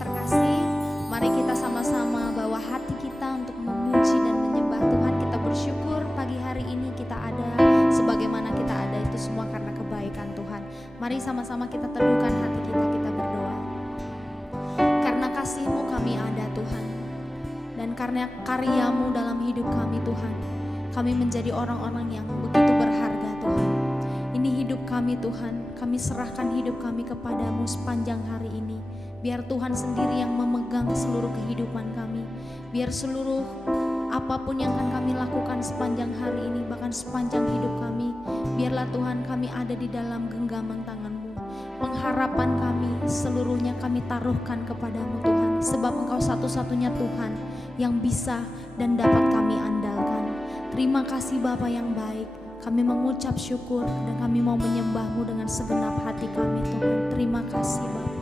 terkasih, mari kita sama-sama bawa hati kita untuk memuji dan menyembah Tuhan. Kita bersyukur pagi hari ini kita ada, sebagaimana kita ada itu semua karena kebaikan Tuhan. Mari sama-sama kita teduhkan hati kita, kita berdoa. Karena kasih-Mu kami ada Tuhan, dan karena karya-Mu dalam hidup kami Tuhan, kami menjadi orang-orang yang begitu berharga Tuhan. Ini hidup kami Tuhan, kami serahkan hidup kami kepadamu sepanjang hari ini. Biar Tuhan sendiri yang memegang seluruh kehidupan kami. Biar seluruh apapun yang akan kami lakukan sepanjang hari ini, bahkan sepanjang hidup kami, biarlah Tuhan kami ada di dalam genggaman tangan-Mu. Pengharapan kami seluruhnya kami taruhkan kepadamu Tuhan, sebab Engkau satu-satunya Tuhan yang bisa dan dapat kami andalkan. Terima kasih Bapa yang baik. Kami mengucap syukur dan kami mau menyembah-Mu dengan segenap hati kami Tuhan. Terima kasih Bapa.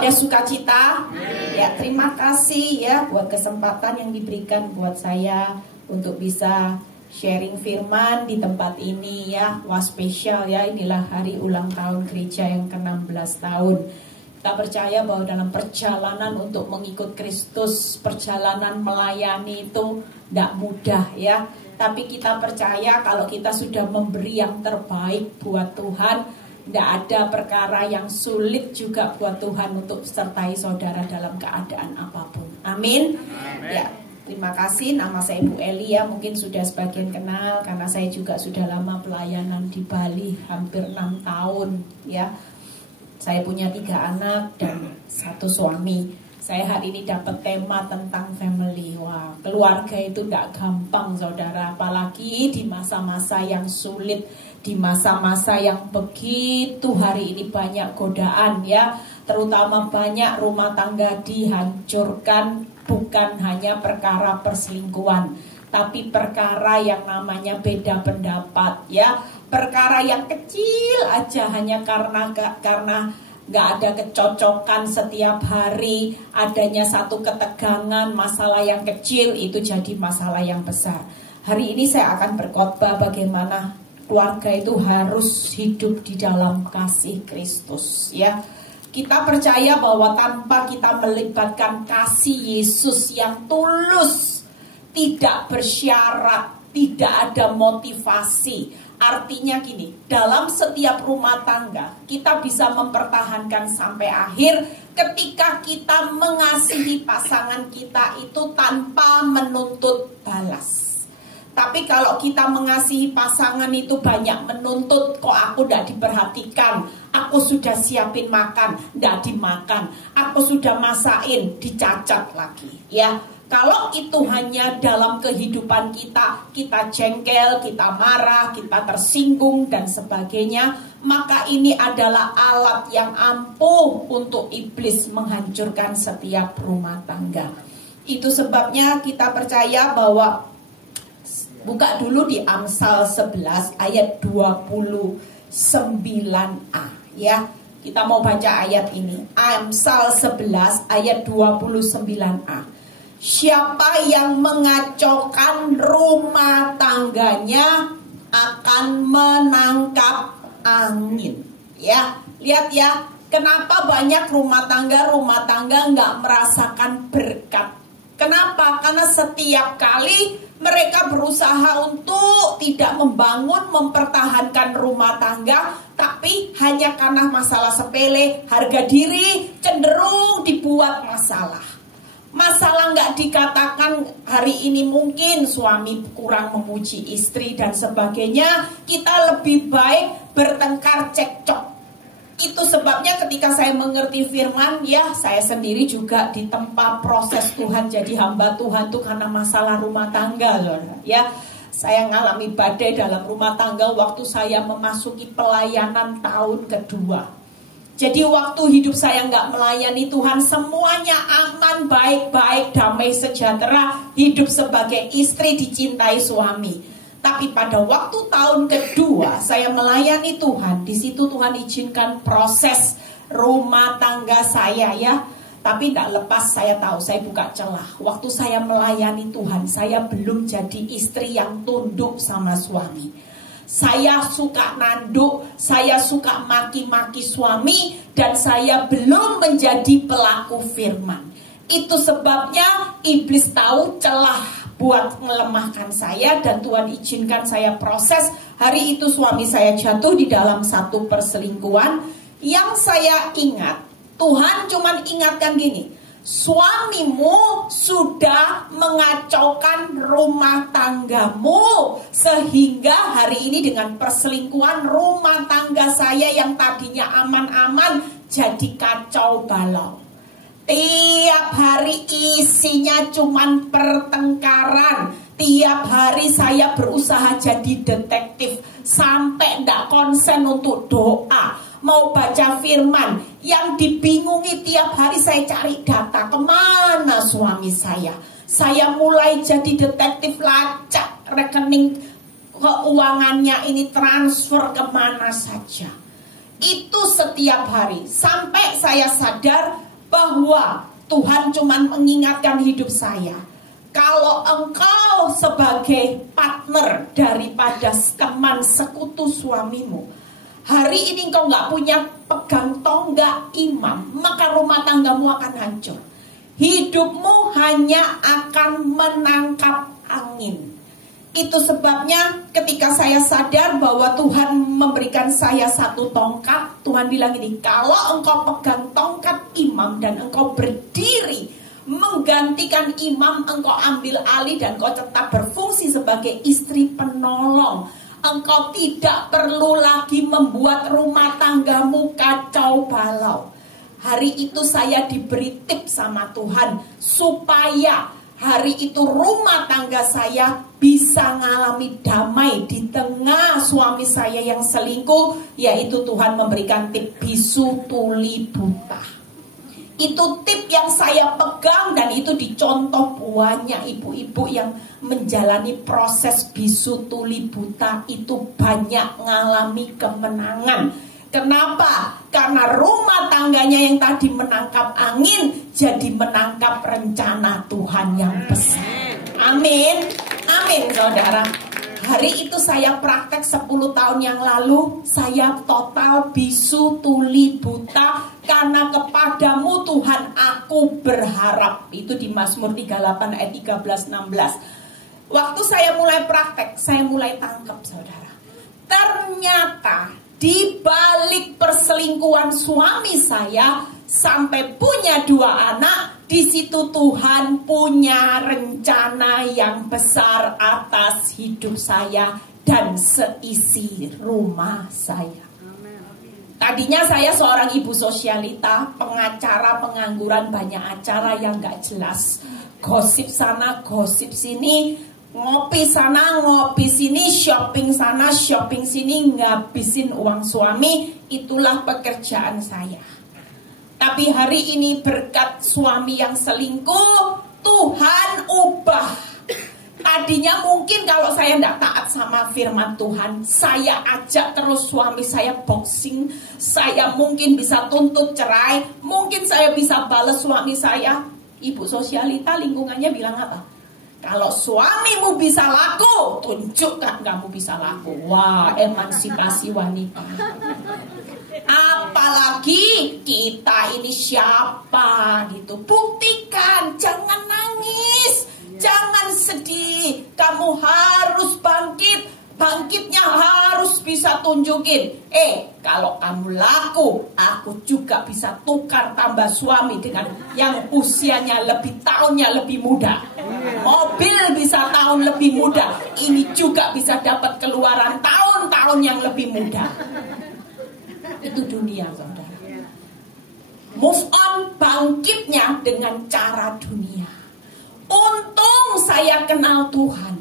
ada sukacita? Ya, terima kasih ya buat kesempatan yang diberikan buat saya untuk bisa sharing firman di tempat ini ya. Wah, spesial ya, inilah hari ulang tahun gereja yang ke-16 tahun. Kita percaya bahwa dalam perjalanan untuk mengikut Kristus, perjalanan melayani itu tidak mudah ya. Tapi kita percaya kalau kita sudah memberi yang terbaik buat Tuhan, tidak ada perkara yang sulit juga buat Tuhan untuk sertai saudara dalam keadaan apapun. Amin. Ya, terima kasih. Nama saya Ibu Eli ya, mungkin sudah sebagian kenal karena saya juga sudah lama pelayanan di Bali, hampir 6 tahun ya. Saya punya 3 anak dan 1 suami. Saya hari ini dapat tema tentang family. Wah, keluarga itu tidak gampang saudara, apalagi di masa-masa yang sulit, di masa-masa yang begitu hari ini banyak godaan ya. Terutama banyak rumah tangga dihancurkan, bukan hanya perkara perselingkuhan, tapi perkara yang namanya beda pendapat ya. Perkara yang kecil aja hanya karena nggak ada kecocokan setiap hari, adanya satu ketegangan, masalah yang kecil itu jadi masalah yang besar. Hari ini saya akan berkhotbah bagaimana keluarga itu harus hidup di dalam kasih Kristus ya. Kita percaya bahwa tanpa kita melibatkan kasih Yesus yang tulus, tidak bersyarat, tidak ada motivasi. Artinya gini, dalam setiap rumah tangga kita bisa mempertahankan sampai akhir ketika kita mengasihi pasangan kita itu tanpa menuntut balas. Tapi kalau kita mengasihi pasangan itu banyak menuntut, kok aku tidak diperhatikan, aku sudah siapin makan, tidak dimakan, aku sudah masakin, dicacat lagi ya. Kalau itu hanya dalam kehidupan kita jengkel, kita marah, kita tersinggung dan sebagainya, maka ini adalah alat yang ampuh untuk iblis menghancurkan setiap rumah tangga. Itu sebabnya kita percaya bahwa, buka dulu di Amsal 11 ayat 29a ya. Kita mau baca ayat ini. Amsal 11 ayat 29a. Siapa yang mengacaukan rumah tangganya akan menangkap angin. Ya, lihat ya, kenapa banyak rumah tangga nggak merasakan berkat. Kenapa? Karena setiap kali mereka berusaha untuk tidak membangun, mempertahankan rumah tangga, tapi hanya karena masalah sepele, harga diri cenderung dibuat masalah. Masalah nggak dikatakan hari ini mungkin suami kurang memuji istri dan sebagainya, kita lebih baik bertengkar cekcok. Itu sebabnya ketika saya mengerti firman ya, saya sendiri juga ditempa proses Tuhan jadi hamba Tuhan tuh karena masalah rumah tangga loh ya. Saya ngalami badai dalam rumah tangga waktu saya memasuki pelayanan tahun kedua. Jadi waktu hidup saya nggak melayani Tuhan, semuanya aman, baik-baik, damai, sejahtera, hidup sebagai istri dicintai suami. Tapi pada waktu tahun kedua saya melayani Tuhan, di situ Tuhan izinkan proses rumah tangga saya ya. Tapi tidak lepas saya tahu, saya buka celah. Waktu saya melayani Tuhan, saya belum jadi istri yang tunduk sama suami. Saya suka nanduk, saya suka maki-maki suami, dan saya belum menjadi pelaku firman. Itu sebabnya iblis tahu celah buat melemahkan saya, dan Tuhan izinkan saya proses. Hari itu suami saya jatuh di dalam satu perselingkuhan. Yang saya ingat, Tuhan cuma ingatkan gini, suamimu sudah mengacaukan rumah tanggamu, sehingga hari ini dengan perselingkuhan rumah tangga saya yang tadinya aman-aman jadi kacau balau. Tiap hari isinya cuman pertengkaran. Tiap hari saya berusaha jadi detektif, sampai ndak konsen untuk doa, mau baca firman. Yang dibingungi tiap hari saya cari data, kemana suami saya. Saya mulai jadi detektif, lacak rekening keuangannya ini, transfer kemana saja. Itu setiap hari, sampai saya sadar bahwa Tuhan cuma mengingatkan hidup saya. Kalau engkau sebagai partner daripada teman sekutu suamimu, hari ini engkau gak punya pegang tonggak iman, maka rumah tanggamu akan hancur. Hidupmu hanya akan menangkap angin. Itu sebabnya ketika saya sadar bahwa Tuhan memberikan saya satu tongkat, Tuhan bilang ini, kalau engkau pegang tongkat imam dan engkau berdiri menggantikan imam, engkau ambil alih dan engkau tetap berfungsi sebagai istri penolong, engkau tidak perlu lagi membuat rumah tanggamu kacau balau. Hari itu saya diberi tips sama Tuhan supaya hari itu rumah tangga saya bisa mengalami damai di tengah suami saya yang selingkuh, yaitu Tuhan memberikan tip bisu tuli buta. Itu tip yang saya pegang dan itu dicontoh banyak ibu-ibu yang menjalani proses bisu tuli buta itu banyak mengalami kemenangan. Kenapa? Karena rumah tangganya yang tadi menangkap angin jadi menangkap rencana Tuhan yang besar. Amin. Amin saudara. Hari itu saya praktek 10 tahun yang lalu. Saya total bisu tuli buta. Karena kepadamu Tuhan aku berharap. Itu di Mazmur 38 ayat 13-16. Waktu saya mulai praktek, saya mulai tangkap saudara. Ternyata di balik perselingkuhan suami saya sampai punya 2 anak, di situ Tuhan punya rencana yang besar atas hidup saya dan seisi rumah saya. Tadinya saya seorang ibu sosialita, pengacara, pengangguran, banyak acara yang gak jelas. Gosip sana, gosip sini, ngopi sana, ngopi sini, shopping sana, shopping sini, ngabisin uang suami. Itulah pekerjaan saya. Tapi hari ini berkat suami yang selingkuh, Tuhan ubah. Tadinya mungkin kalau saya tidak taat sama firman Tuhan, saya ajak terus suami saya boxing, saya mungkin bisa tuntut cerai, mungkin saya bisa balas suami saya. Ibu sosialita lingkungannya bilang apa? Kalau suamimu bisa laku, tunjukkan kamu bisa laku. Wah, emansipasi wanita. Apalagi kita ini siapa gitu. Buktikan, jangan nangis, jangan sedih. Kamu harus bangkit. Bangkitnya harus bisa tunjukin. Kalau kamu laku, aku juga bisa tukar tambah suami dengan yang usianya lebih, tahunnya lebih muda. Mobil bisa tahun lebih muda. Ini juga bisa dapat keluaran tahun-tahun yang lebih muda. Itu dunia saudara. Move on, bangkitnya dengan cara dunia. Untung saya kenal Tuhan.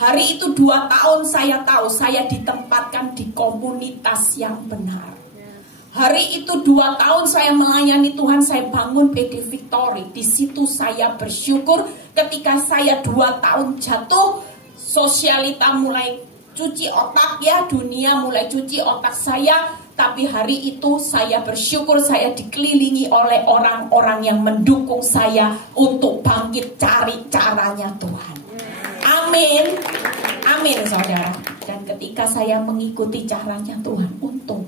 Hari itu 2 tahun saya tahu saya ditempatkan di komunitas yang benar. Hari itu 2 tahun saya melayani Tuhan, saya bangun PD Victory. Di situ saya bersyukur ketika saya 2 tahun jatuh, sosialita mulai cuci otak ya, dunia mulai cuci otak saya. Tapi hari itu saya bersyukur saya dikelilingi oleh orang-orang yang mendukung saya untuk bangkit cari caranya Tuhan. Amin. Amin saudara. Dan ketika saya mengikuti caranya Tuhan, untung.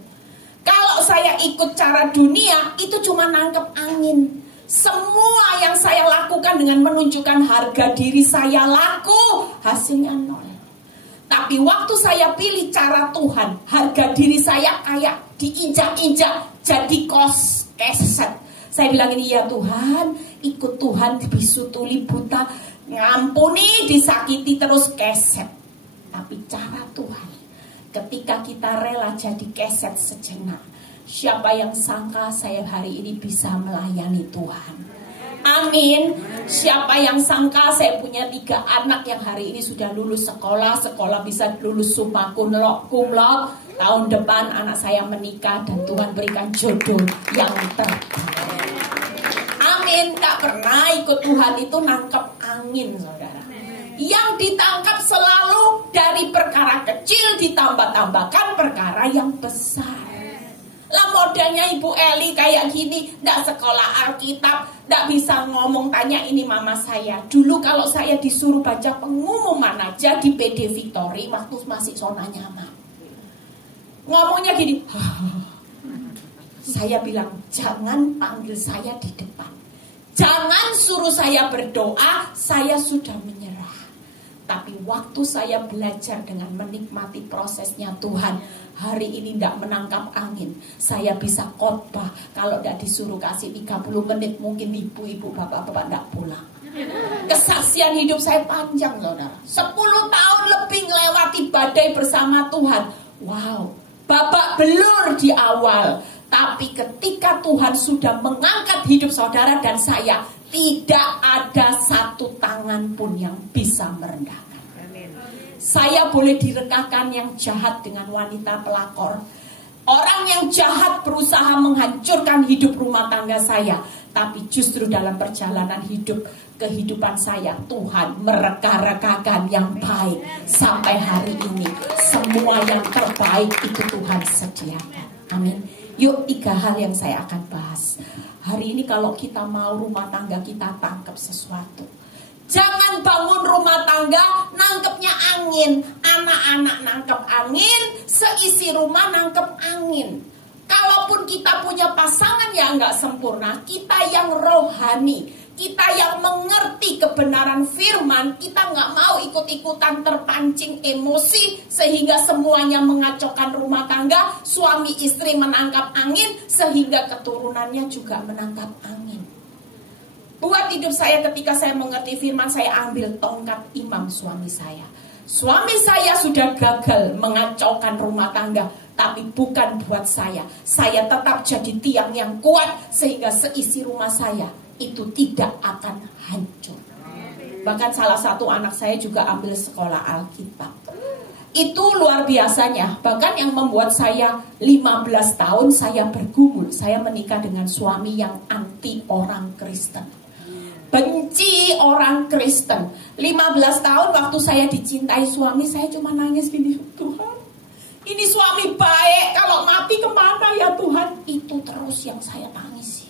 Kalau saya ikut cara dunia, itu cuma nangkep angin. Semua yang saya lakukan dengan menunjukkan harga diri saya laku, hasilnya nol. Tapi waktu saya pilih cara Tuhan, harga diri saya kayak diinjak-injak jadi keset. Saya bilang ini, ya Tuhan, ikut Tuhan bisu tuli buta, ngampuni, disakiti terus keset. Tapi cara Tuhan, ketika kita rela jadi keset sejenak, siapa yang sangka saya hari ini bisa melayani Tuhan. Amin. Siapa yang sangka saya punya 3 anak yang hari ini sudah lulus sekolah bisa lulus summa cum laude. Tahun depan anak saya menikah dan Tuhan berikan jodoh yang terbaik. Amin. Tak pernah ikut Tuhan itu nangkep angin saudara. Yang ditangkap selalu dari perkara kecil ditambah-tambahkan perkara yang besar. Lah modalnya Ibu Eli kayak gini, ndak sekolah Alkitab, ndak bisa ngomong. Tanya ini mama saya. Dulu kalau saya disuruh baca pengumuman aja di PD Victory waktu masih zona nyaman, ngomongnya gini. Saya bilang, jangan panggil saya di depan, jangan suruh saya berdoa, saya sudah menyerah. Tapi waktu saya belajar dengan menikmati prosesnya Tuhan, hari ini tidak menangkap angin. Saya bisa khotbah, kalau tidak disuruh kasih 30 menit, mungkin ibu-ibu, bapak-bapak tidak pulang. Kesaksian hidup saya panjang, saudara. 10 tahun lebih melewati badai bersama Tuhan. Wow, babak belur di awal. Tapi ketika Tuhan sudah mengangkat hidup saudara dan saya, tidak ada satu tangan pun yang bisa merendahkan. Amin. Saya boleh direndahkan yang jahat dengan wanita pelakor. Orang yang jahat berusaha menghancurkan hidup rumah tangga saya. Tapi justru dalam perjalanan hidup, kehidupan saya, Tuhan mereka-rekakan yang baik. Sampai hari ini, semua yang terbaik itu Tuhan sediakan. Amin. Yuk, 3 hal yang saya akan bahas. Hari ini kalau kita mau rumah tangga kita tangkap sesuatu, jangan bangun rumah tangga nangkepnya angin. Anak-anak nangkep angin, seisi rumah nangkep angin. Kalaupun kita punya pasangan yang gak sempurna, kita yang rohani, kita yang mengerti kebenaran firman, kita gak mau ikut-ikutan terpancing emosi sehingga semuanya mengacaukan rumah tangga. Suami istri menangkap angin sehingga keturunannya juga menangkap angin. Buat hidup saya, ketika saya mengerti firman, saya ambil tongkat imam suami saya. Suami saya sudah gagal mengacaukan rumah tangga, tapi bukan buat saya. Saya tetap jadi tiang yang kuat sehingga seisi rumah saya itu tidak akan hancur. Bahkan salah satu anak saya juga ambil sekolah Alkitab. Itu luar biasanya. Bahkan yang membuat saya 15 tahun saya bergumul. Saya menikah dengan suami yang anti orang Kristen, benci orang Kristen. 15 tahun waktu saya dicintai suami, saya cuma nangis gini, Tuhan, ini suami baik, kalau mati kemana ya Tuhan? Itu terus yang saya tangisi.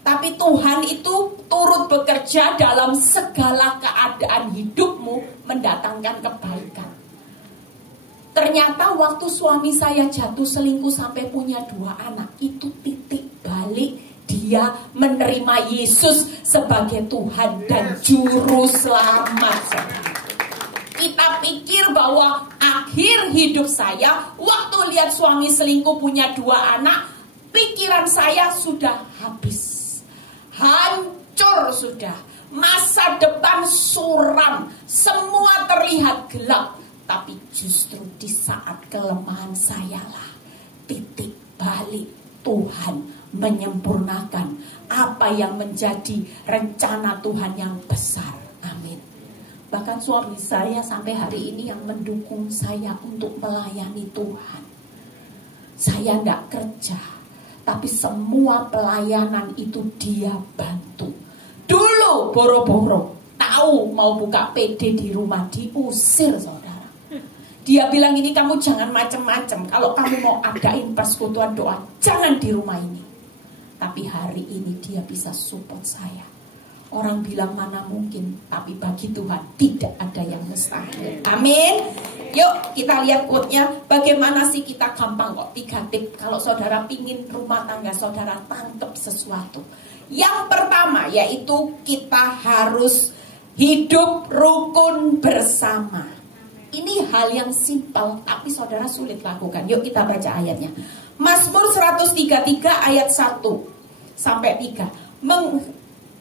Tapi Tuhan itu turut bekerja dalam segala keadaan hidupmu, mendatangkan kebaikan. Ternyata waktu suami saya jatuh selingkuh sampai punya 2 anak, itu titik balik dia menerima Yesus sebagai Tuhan dan Juru Selamat. Kita pikir bahwa akhir hidup saya, waktu lihat suami selingkuh punya 2 anak, pikiran saya sudah habis, hancur sudah, masa depan suram, semua terlihat gelap. Tapi justru di saat kelemahan saya lah titik balik Tuhan menyempurnakan apa yang menjadi rencana Tuhan yang besar. Amin. Bahkan suami saya sampai hari ini yang mendukung saya untuk melayani Tuhan. Saya tidak kerja, tapi semua pelayanan itu dia bantu. Dulu boro-boro tahu mau buka PD di rumah, diusir saudara. Dia bilang, ini kamu jangan macam-macam. Kalau kamu mau adain persekutuan doa, jangan di rumah ini. Tapi hari ini dia bisa support saya. Orang bilang mana mungkin, tapi bagi Tuhan tidak ada yang mustahil. Amin. Yuk kita lihat quote-nya. Bagaimana sih kita gampang kok. 3 tip kalau saudara pingin rumah tangga saudara tangkap sesuatu. Yang pertama yaitu kita harus hidup rukun bersama. Ini hal yang simpel tapi saudara sulit lakukan. Yuk kita baca ayatnya. Mazmur 133 ayat 1 sampai 3.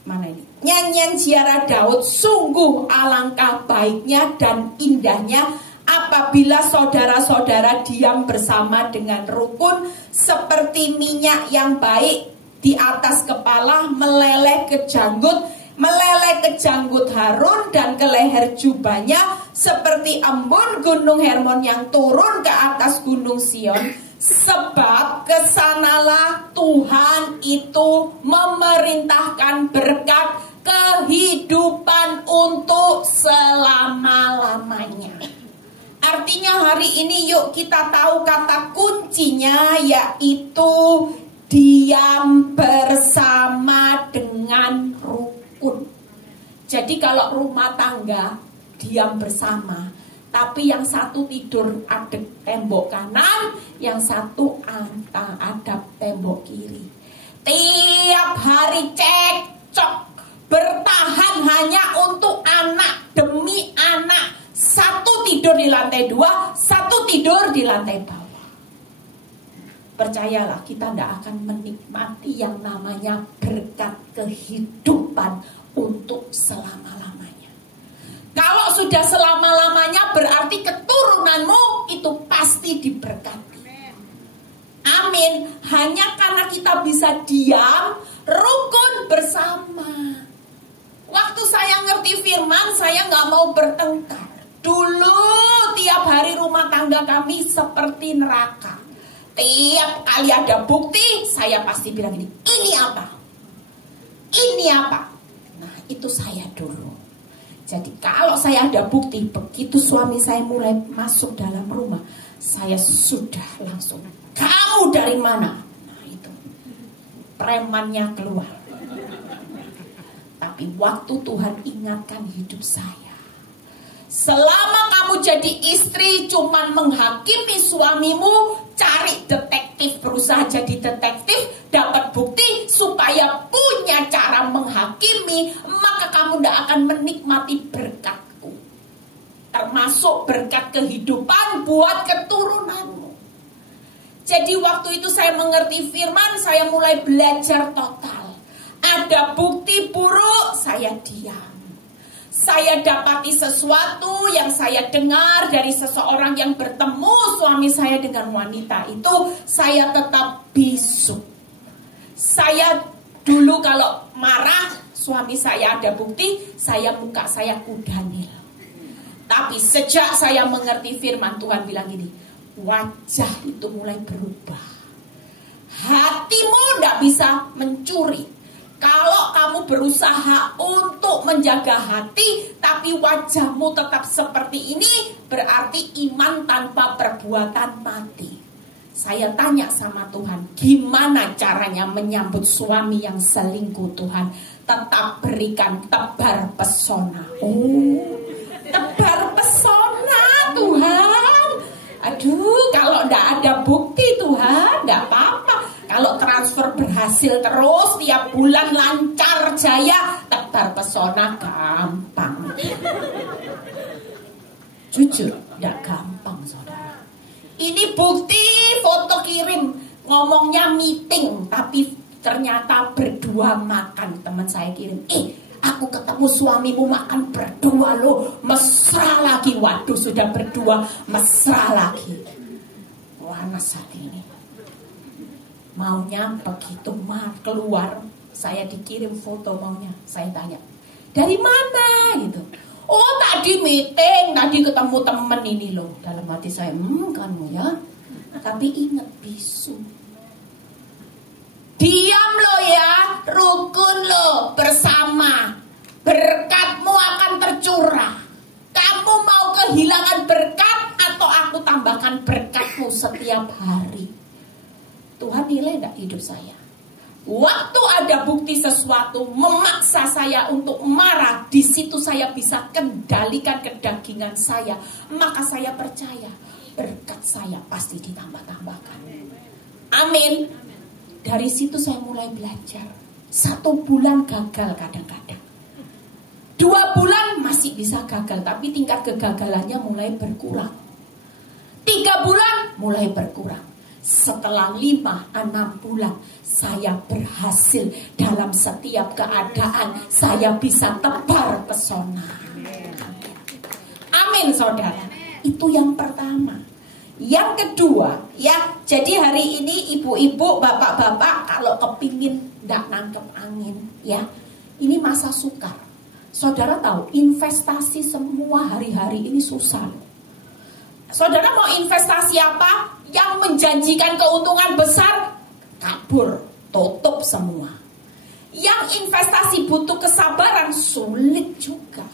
Mana ini? Nyanyian ziarah Daud, sungguh alangkah baiknya dan indahnya apabila saudara-saudara diam bersama dengan rukun, seperti minyak yang baik di atas kepala meleleh ke janggut Harun dan ke leher jubahnya, seperti embun gunung Hermon yang turun ke atas gunung Sion. Sebab kesanalah Tuhan itu memerintahkan berkat kehidupan untuk selama-lamanya. Artinya hari ini yuk kita tahu kata kuncinya, yaitu diam bersama dengan rukun. Jadi kalau rumah tangga diam bersama, tapi yang satu tidur adep tembok kanan, yang satu adep tembok kiri. Tiap hari cekcok, bertahan hanya untuk anak demi anak. Satu tidur di lantai 2, satu tidur di lantai bawah. Percayalah, kita tidak akan menikmati yang namanya berkat kehidupan untuk selama-lamanya. Kalau sudah selama-lamanya berarti keturunanmu itu pasti diberkati. Amin. Hanya karena kita bisa diam, rukun bersama. Waktu saya ngerti firman, saya nggak mau bertengkar. Dulu tiap hari rumah tangga kami seperti neraka. Tiap kali ada bukti, saya pasti bilang ini apa? Ini apa? Nah, itu saya dulu. Jadi kalau saya ada bukti, begitu suami saya mulai masuk dalam rumah, saya sudah langsung, kamu dari mana? Nah itu, premannya keluar. Tapi waktu Tuhan ingatkan hidup saya, selama kamu jadi istri cuman menghakimi suamimu, cari detektif, berusaha jadi detektif, dapat bukti supaya punya cara menghakimi, maka kamu tidak akan menikmati berkatku. Termasuk berkat kehidupan buat keturunanmu. Jadi waktu itu saya mengerti firman, saya mulai belajar total. Ada bukti buruk, saya diam. Saya dapati sesuatu yang saya dengar dari seseorang yang bertemu suami saya dengan wanita itu, saya tetap bisu. Saya dulu kalau marah, suami saya ada bukti, muka saya kudanil. Tapi sejak saya mengerti firman Tuhan bilang gini, wajah itu mulai berubah. Hatimu tidak bisa mencuri. Kalau kamu berusaha untuk menjaga hati, tapi wajahmu tetap seperti ini, berarti iman tanpa perbuatan mati. Saya tanya sama Tuhan, gimana caranya menyambut suami yang selingkuh Tuhan? Tetap berikan tebar pesona. Oh, tebar pesona Tuhan. Aduh, kalau tidak ada bukti Tuhan, tidak apa-apa. Kalau transfer berhasil terus, tiap bulan lancar jaya, tebar pesona gampang. Jujur, tidak gampang saudara. Ini bukti foto kirim, ngomongnya meeting, tapi ternyata berdua makan. Teman saya kirim, aku ketemu suamimu makan berdua loh, mesra lagi. Waduh, sudah berdua, mesra lagi. Panas hati ini. Maunya begitu keluar, saya dikirim foto maunya. Saya tanya, dari mana gitu? Oh tadi meeting, tadi ketemu temen ini loh. Dalam hati saya, kamu ya. Tapi ingat bisu. Diam lo ya, rukun lo bersama. Berkatmu akan tercurah. Kamu mau kehilangan berkat atau aku tambahkan berkatmu setiap hari? Tuhan nilai tidak hidup saya. Waktu ada bukti sesuatu memaksa saya untuk marah, di situ saya bisa kendalikan kedagingan saya. Maka saya percaya berkat saya pasti ditambah-tambahkan. Amin. Dari situ saya mulai belajar. 1 bulan gagal kadang-kadang. 2 bulan masih bisa gagal, tapi tingkat kegagalannya mulai berkurang. 3 bulan mulai berkurang. Setelah 5-6 bulan saya berhasil dalam setiap keadaan. Saya bisa tebar pesona. Amin saudara. Itu yang pertama. Yang kedua ya, jadi hari ini ibu-ibu, bapak-bapak kalau kepingin gak nangkep angin ya, ini masa sukar. Saudara tahu investasi semua hari-hari ini susah. Saudara mau investasi apa? Yang menjanjikan keuntungan besar, kabur, tutup semua. Yang investasi butuh kesabaran, sulit juga.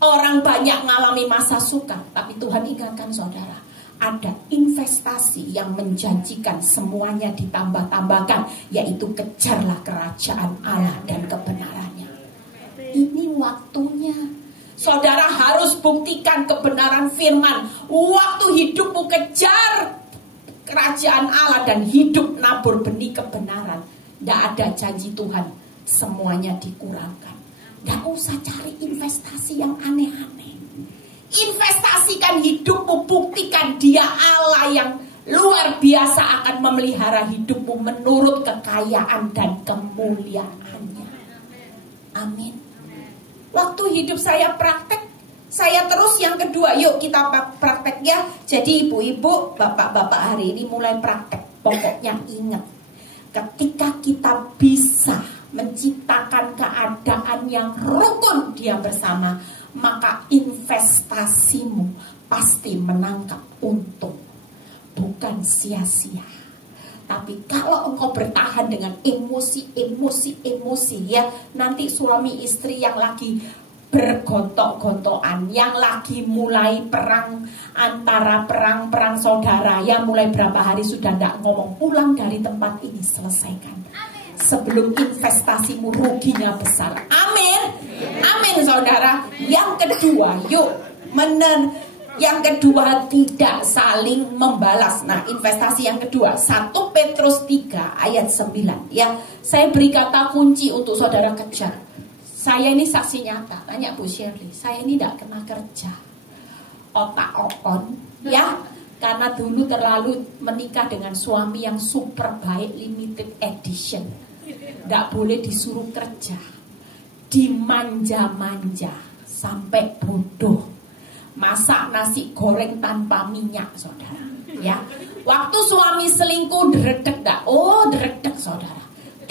Orang banyak mengalami masa suka, tapi Tuhan ingatkan saudara, ada investasi yang menjanjikan semuanya ditambah-tambahkan, yaitu kejarlah kerajaan Allah dan kebenarannya. Ini waktunya. Saudara harus buktikan kebenaran firman. Waktu hidupmu kejar kerajaan Allah dan hidup nabur benih kebenaran. Tidak ada janji Tuhan semuanya dikurangkan. Tidak usah cari investasi yang aneh-aneh. Investasikan hidupmu, buktikan Dia Allah yang luar biasa akan memelihara hidupmu menurut kekayaan dan kemuliaannya. Amin. Waktu hidup saya praktek, saya terus yang kedua, yuk kita praktek ya. Jadi ibu-ibu, bapak-bapak hari ini mulai praktek. Pokoknya ingat, ketika kita bisa menciptakan keadaan yang rukun dia bersama, maka investasimu pasti menangkap untung, bukan sia-sia. Tapi kalau engkau bertahan dengan emosi ya, nanti suami istri yang lagi bergontok-gontokan, yang lagi mulai perang antara perang saudara, ya mulai berapa hari sudah tidak ngomong, pulang dari tempat ini selesaikan sebelum investasimu ruginya besar. Amin. Amin saudara. Yang kedua, yuk yang kedua, tidak saling membalas. Nah, investasi yang kedua, 1 Petrus 3 ayat 9 ya. Saya beri kata kunci untuk saudara kejar. Saya ini saksi nyata. Tanya Bu Shirley, saya ini tidak kena kerja otak-okon ya, karena dulu terlalu menikah dengan suami yang super baik, limited edition. Tidak boleh disuruh kerja, dimanja-manja sampai bodoh. Masak nasi goreng tanpa minyak saudara ya. Waktu suami selingkuh deredek dah. Oh deredek saudara. 3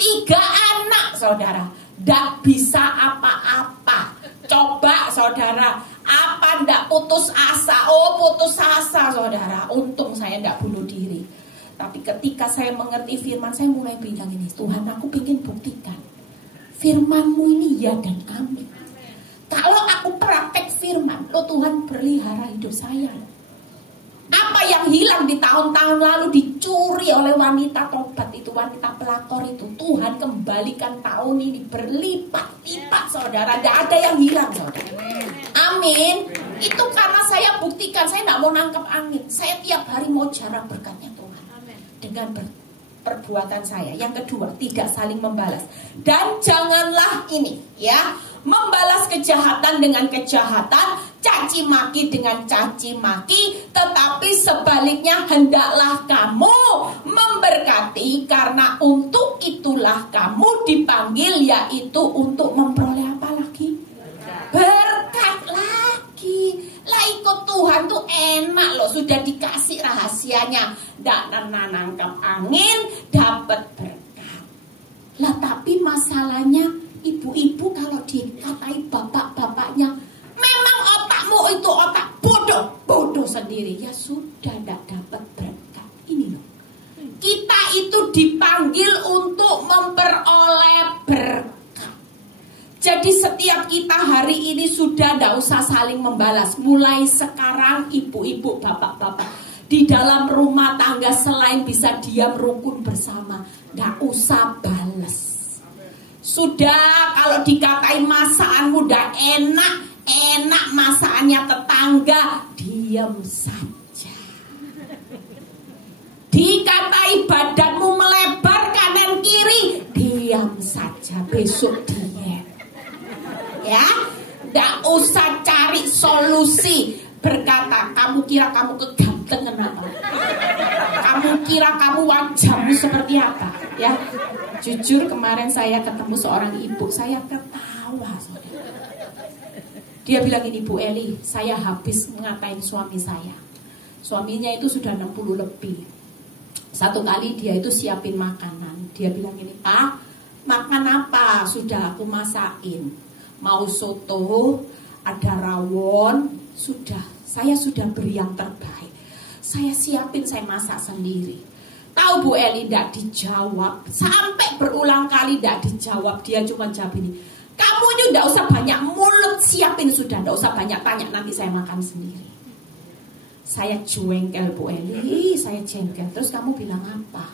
anak saudara, ndak bisa apa-apa. Coba saudara, apa ndak putus asa? Oh putus asa saudara. Untung saya ndak bunuh diri. Tapi ketika saya mengerti firman, saya mulai bilang ini, Tuhan aku ingin buktikan firman-Mu ini ya dan amin. Kalau aku praktek firman, lo Tuhan pelihara hidup saya. Apa yang hilang di tahun-tahun lalu dicuri oleh wanita tobat itu, wanita pelakor itu, Tuhan kembalikan tahun ini berlipat-lipat saudara. Tidak ada yang hilang saudara. Amin. Itu karena saya buktikan, saya tidak mau nangkep angin. Saya tiap hari mau jarang berkatnya Tuhan dengan perbuatan saya. Yang kedua, tidak saling membalas. Dan janganlah ini ya, membalas kejahatan dengan kejahatan, caci maki dengan caci maki, tetapi sebaliknya hendaklah kamu memberkati, karena untuk itulah kamu dipanggil, yaitu untuk memperoleh apa lagi? Berkat lagi. Lah ikut Tuhan tuh enak loh, sudah dikasih rahasianya. Nggak nangkap angin, dapat berkat. Lah tapi masalahnya ibu-ibu kalau dikatai bapak-bapaknya, memang otakmu itu otak bodoh sendiri, ya sudah tidak dapat berkat. Ini loh, kita itu dipanggil untuk memperoleh berkat. Jadi setiap kita hari ini sudah tidak usah saling membalas. Mulai sekarang ibu-ibu, bapak-bapak, di dalam rumah tangga selain bisa diam rukun bersama, tidak usah balas. Sudah kalau dikatai masakanmu udah enak masakannya tetangga, diam saja. Dikatai badanmu melebar kanan kiri, diam saja, besok diet. Ya, nggak usah cari solusi. Berkata, kamu kira kamu kegantengan apa? Kamu kira kamu wajahmu seperti apa? Ya, jujur kemarin saya ketemu seorang ibu, saya ketawa. Dia bilang ini, Bu Eli, saya habis ngatain suami saya. Suaminya itu sudah 60 lebih. Satu kali dia itu siapin makanan. Dia bilang ini, Pak, makan apa? Sudah aku masakin. Mau soto, ada rawon, sudah. Saya sudah beri yang terbaik. Saya siapin, saya masak sendiri. Tahu Bu Eli, tidak dijawab. Sampai berulang kali tidak dijawab. Dia cuma jawab ini, kamu Kamu ini udah usah banyak mulut, siapin sudah, udah usah banyak tanya, nanti saya makan sendiri. Saya jengkel Bu Eli, saya jengkel. Terus kamu bilang apa?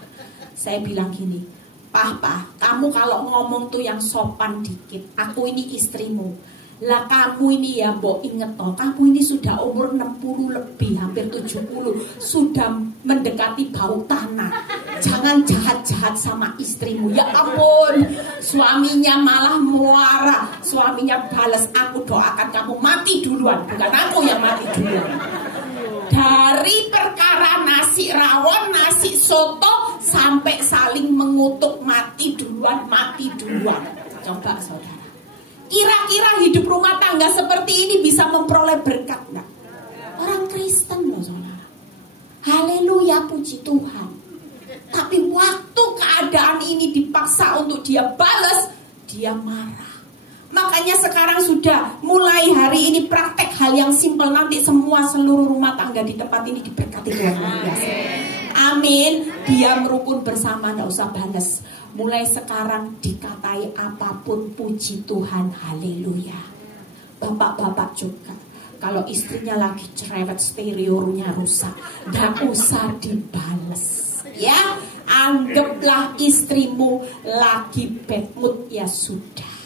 Saya bilang gini, Papa, kamu kalau ngomong tuh yang sopan dikit. Aku ini istrimu. Lah kamu ini ya mbok inget toh, kamu ini sudah umur 60 lebih, hampir 70, sudah mendekati bau tanah. Jangan jahat-jahat sama istrimu. Ya ampun, suaminya malah muara. Suaminya balas, aku doakan kamu mati duluan, bukan aku yang mati duluan. Dari perkara nasi rawon, nasi soto, sampai saling mengutuk mati duluan. Coba saudara, kira-kira hidup rumah tangga seperti ini bisa memperoleh berkat enggak? Orang Kristen loh saudara. Haleluya, puji Tuhan. Tapi waktu keadaan ini dipaksa untuk dia balas, dia marah. Makanya sekarang sudah mulai hari ini praktek hal yang simpel. Nanti seluruh rumah tangga di tempat ini diberkati Tuhan. Amin. Diam rukun bersama, enggak usah balas. Mulai sekarang dikatai apapun, puji Tuhan, haleluya. Bapak-bapak juga, kalau istrinya lagi cerewet, stereonya rusak, enggak usah dibales. Ya, anggaplah istrimu lagi bad mood, ya sudah.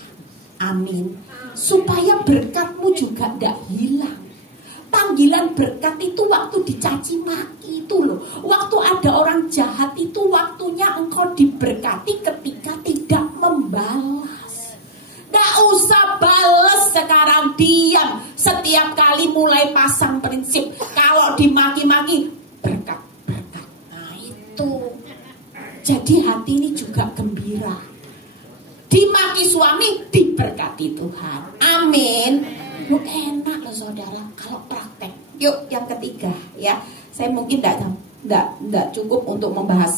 Amin. Supaya berkatmu juga tidak hilang. Panggilan berkat itu waktu dicaci maki itu loh. Waktu ada orang jahat itu waktunya engkau diberkati ketika tidak membalas. Tidak usah balas sekarang, diam. Setiap kali mulai pasang prinsip, kalau dimaki-maki berkat. Nah itu. Jadi hati ini juga gembira. Dimaki suami, diberkati Tuhan. Amin. Lu enak loh saudara kalau praktek. Yuk yang ketiga ya. Saya mungkin tidak cukup untuk membahas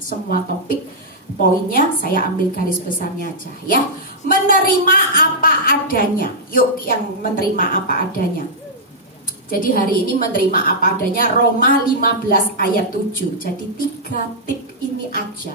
semua topik. Poinnya saya ambil garis besarnya aja ya. Menerima apa adanya. Yuk yang menerima apa adanya. Jadi hari ini menerima apa adanya, Roma 15 ayat 7. Jadi 3 tip ini aja.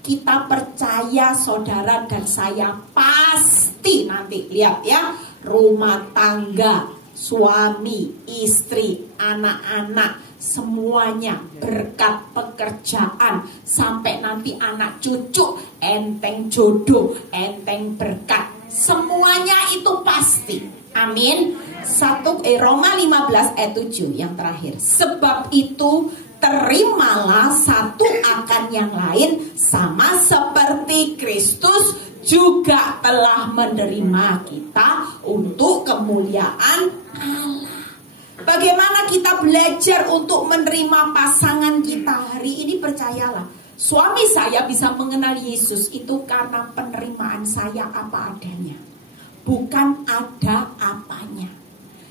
Kita percaya saudara dan saya pasti nanti lihat ya, rumah tangga, suami, istri, anak-anak, semuanya berkat pekerjaan sampai nanti anak cucu, enteng jodoh, enteng berkat, semuanya itu pasti. Amin. Roma 15 ayat 7 yang terakhir. Sebab itu terimalah satu akan yang lain, sama seperti Kristus juga telah menerima kita untuk kemuliaan Allah. Bagaimana kita belajar untuk menerima pasangan kita hari ini? Percayalah, suami saya bisa mengenal Yesus itu karena penerimaan saya apa adanya, bukan ada apanya.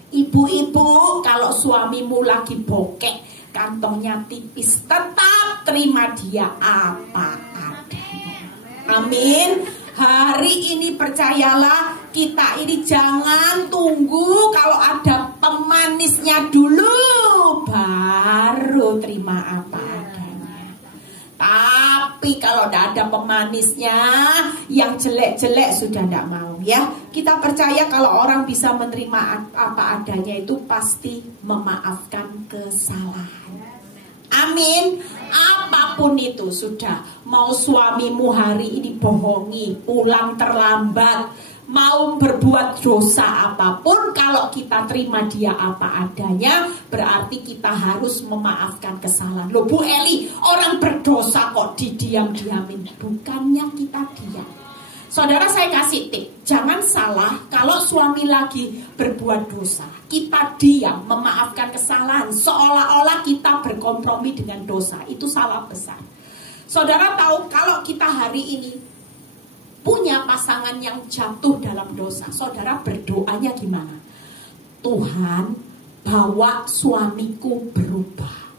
Ibu-ibu, kalau suamimu lagi bokek, kantongnya tipis, tetap terima dia apa adanya. Amin. Hari ini percayalah, kita ini jangan tunggu kalau ada pemanisnya dulu baru terima apa adanya. Tapi kalau tidak ada pemanisnya, yang jelek-jelek sudah tidak mau ya. Kita percaya kalau orang bisa menerima apa adanya itu pasti memaafkan kesalahan. Amin. Apapun itu sudah. Mau suamimu hari ini bohongi, pulang terlambat, mau berbuat dosa apapun, kalau kita terima dia apa adanya, berarti kita harus memaafkan kesalahan. Loh Bu Eli, orang berdosa kok didiam-diamin? Bukannya kita diam. Saudara, saya kasih tip, jangan salah kalau suami lagi berbuat dosa, kita diam memaafkan kesalahan, seolah-olah kita berkompromi dengan dosa. Itu salah besar. Saudara tahu kalau kita hari ini punya pasangan yang jatuh dalam dosa, saudara berdoanya gimana? Tuhan, bawa suamiku berubah,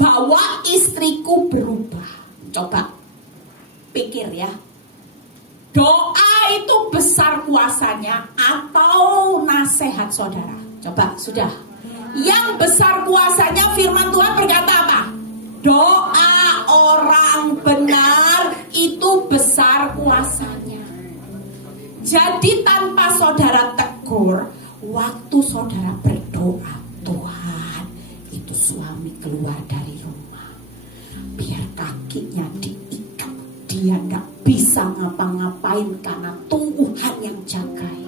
bawa istriku berubah. Coba pikir ya, doa itu besar kuasanya atau nasihat saudara? Coba, sudah. Yang besar kuasanya firman Tuhan berkata apa? Doa orang benar itu besar kuasanya. Jadi saudara berdoa, Tuhan, itu suami keluar dari rumah, biar kakinya diikat, dia gak bisa ngapa-ngapain karena Tuhan yang jagai.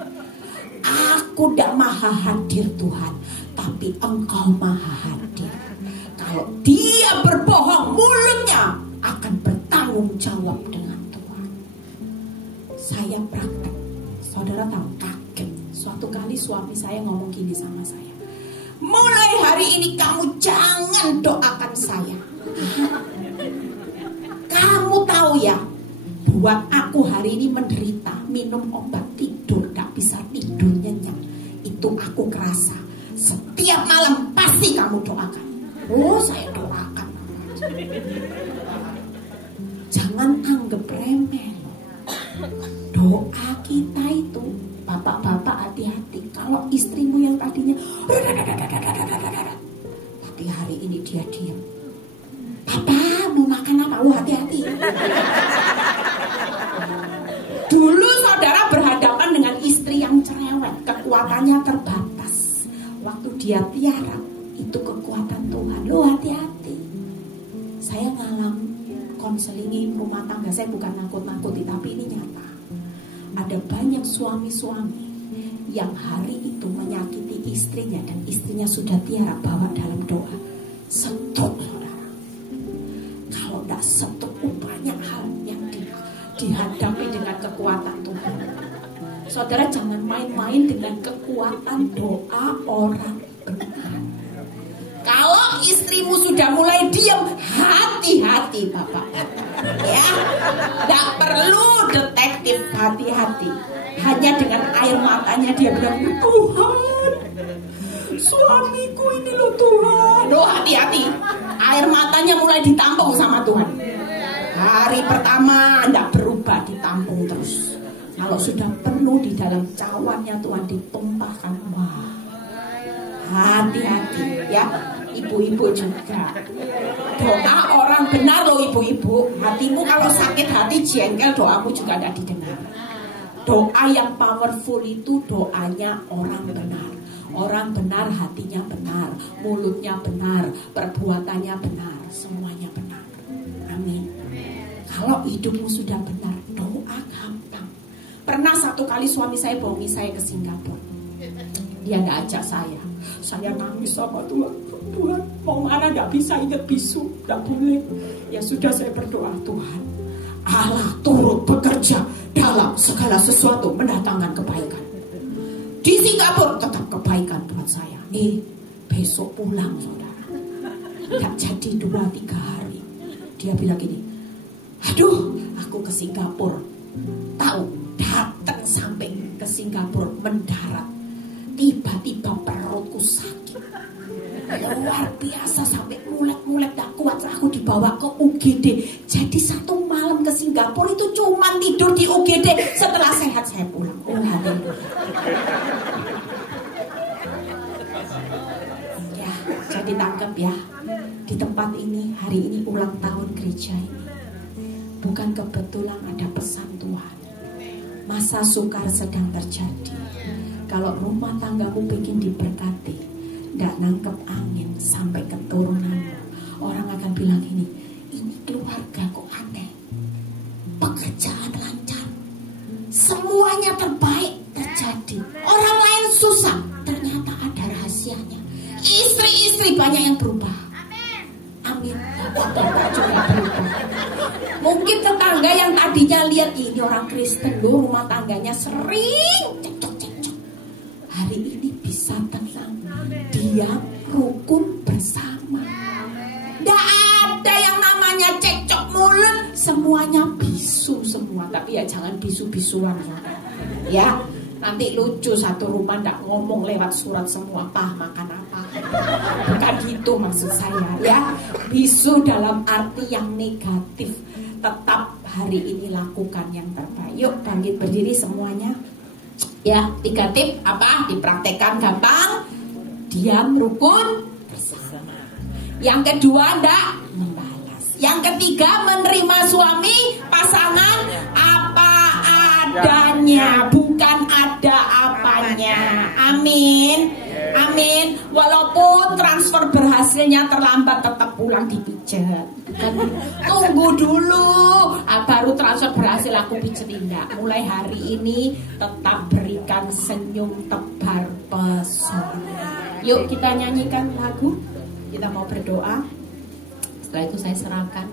Aku gak maha hadir Tuhan, tapi Engkau maha hadir. Kalau dia berbohong, mulutnya akan bertanggung jawab dengan Tuhan. Saya praktek, saudara tahu, kaget. Suatu kali suami saya ngomong gini sama saya, mulai hari ini kamu jangan doakan saya. Kamu tahu ya, buat aku hari ini menderita, minum obat tidur, gak bisa tidur nyenyak, itu aku kerasa. Setiap malam pasti kamu doakan. Oh, saya doakan. Jangan anggap remeh. Doa kita itu, bapak-bapak hati-hati. Kalau istrimu yang tadinya, tapi hari ini dia diam. Papa mau makan apa? Hati-hati. Dulu saudara berhadapan dengan istri yang cerewet, kekuatannya terbatas. Waktu dia tiarap, itu kekuatan Tuhan. Lo hati-hati. Saya konselingi rumah tangga, saya bukan nakut-nakuti, tapi ini nyata. Ada banyak suami-suami yang hari itu menyakiti istrinya dan istrinya sudah tiarap, bawa dalam doa. Setuk saudara. Kalau tidak setuk, banyak hal yang dihadapi dengan kekuatan Tuhan. Saudara jangan main-main dengan kekuatan doa orang benar. Kalau istrimu sudah mulai diam, hati-hati Bapak. Ya, tidak perlu detektif, hati-hati. Hanya dengan air matanya dia bilang, Tuhan, suamiku ini loh Tuhan. Loh hati-hati, air matanya mulai ditampung sama Tuhan. Hari pertama tidak berubah, ditampung terus. Kalau sudah penuh di dalam cawannya Tuhan ditumpahkan, wah, hati-hati ya. Ibu-ibu juga, doa orang benar loh ibu-ibu. Hatimu kalau sakit hati jengkel, doamu juga tidak didengar. Doa yang powerful itu doanya orang benar. Orang benar hatinya benar, mulutnya benar, perbuatannya benar, semuanya benar. Amin. Kalau hidupmu sudah benar, doa gampang. Pernah satu kali suami saya bawa saya ke Singapura. Dia nggak ajak saya. Saya nangis sama Tuhan. Tuhan, mau mana nggak bisa, ingat bisu, nggak boleh. Ya sudah, saya berdoa, Tuhan, Allah turut bekerja dalam segala sesuatu mendatangkan kebaikan. Di Singapura tetap kebaikan buat saya. Nih, besok pulang saudara. Nggak jadi 2-3 hari. Dia bilang gini, aduh, aku ke Singapura. Tahu, datang sampai ke Singapura mendarat. Tiba-tiba perutku sakit. Luar biasa sampai mulek-mulek gak kuat. Aku dibawa ke UGD. Jadi satu malam ke Singapura itu cuma tidur di UGD. Setelah sehat saya pulang. Oh haleluya. Ya, jadi tangkap ya. Di tempat ini hari ini ulang tahun gereja ini. Bukan kebetulan ada pesan Tuhan. Masa sukar sedang terjadi. Kalau rumah tanggamu pengen diberkati, gak nangkep angin sampai keturunanmu, orang akan bilang ini keluarga kok aneh, pekerjaan lancar, semuanya terbaik terjadi. Orang lain susah, ternyata ada rahasianya. Istri-istri banyak yang berubah. Amin. Bapak juga berubah. Mungkin tetangga yang tadinya lihat ini orang Kristen loh, rumah tangganya sering cekcok-cekcok, hari ini bisa tenang, diam, rukun bersama. Tidak ada yang namanya cekcok mulut, semuanya bisu semua. Tapi ya jangan bisu-bisuan ya. Nanti lucu satu rumah tidak ngomong lewat surat semua, makan apa. Bukan gitu maksud saya ya. Bisu dalam arti yang negatif. Tetap hari ini lakukan yang terbaik. Yuk bangkit berdiri semuanya. Ya, 3 tip apa? Dipraktekkan gampang. Diam, rukun, bersama. Yang kedua, enggak membalas. Yang ketiga, menerima suami, pasangan apa adanya, bukan ada apanya. Amin. hasilnya terlambat tetap pulang dipijat. Tunggu dulu, baru transfer berhasil aku pijat. Tidak. Mulai hari ini tetap berikan senyum tebar pesona. Yuk kita nyanyikan lagu. Kita mau berdoa. Setelah itu saya serahkan